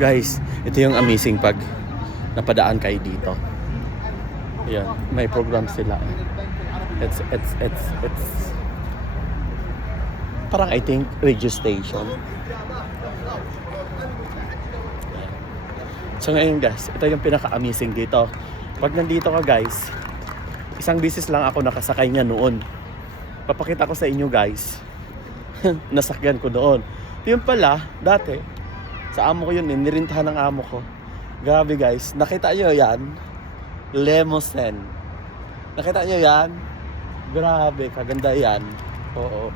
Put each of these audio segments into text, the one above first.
Guys, ito yung amazing pag napadaan kayo dito. Ayan, may program sila. It's parang I think radio station. So ngayon guys, ito yung pinaka-amazing dito. Pag nandito ka guys, isang bisis lang ako nakasakay niya noon. Papakita ko sa inyo guys. Nasakyan ko doon. Yun pala, dati, sa amo ko yun, nirintahan ng amo ko. Grabe guys, nakita nyo yan? Limousine. Nakita nyo yan? Grabe, kaganda yan. Oo.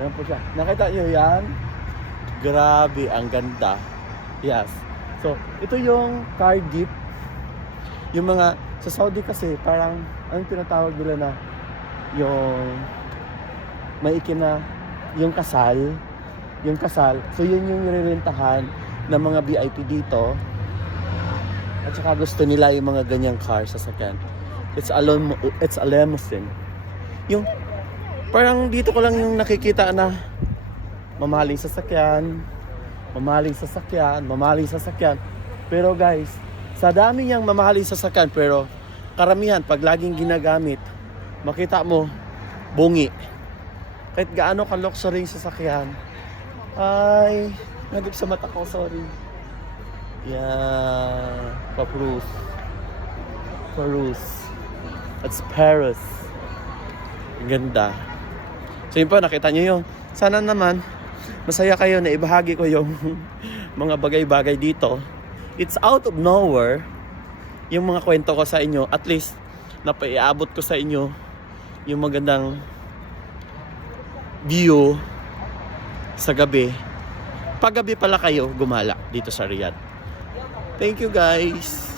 Yan po siya. Nakita nyo yan? Grabe, ang ganda. Yes. So, ito yung car jeep. Yung mga, sa Saudi kasi, parang, anong tinatawag nila na, yung, yung kasal. So, yun yung nirerentahan ng mga VIP dito. At saka gusto nila yung mga ganyang car sa sakyan. It's a limousine. Yung, parang dito ko lang yung nakikita na, mamahaling sasakyan. Pero guys, sa dami niyang mamahaling sasakyan, pero karamihan, pag laging ginagamit, makita mo, bungi. Kahit gaano ka-luxury yung sasakyan, ay, nagip sa mata ko, sorry. Yeah, Paris. That's Paris. Ang ganda. So yun po, nakita nyo yun. Sana naman, masaya kayo na ibahagi ko yung mga bagay-bagay dito. It's out of nowhere. Yung mga kwento ko sa inyo, at least, napaiabot ko sa inyo yung magandang view sa gabi. Pag gabi pala kayo gumala dito sa Riyadh. Thank you guys.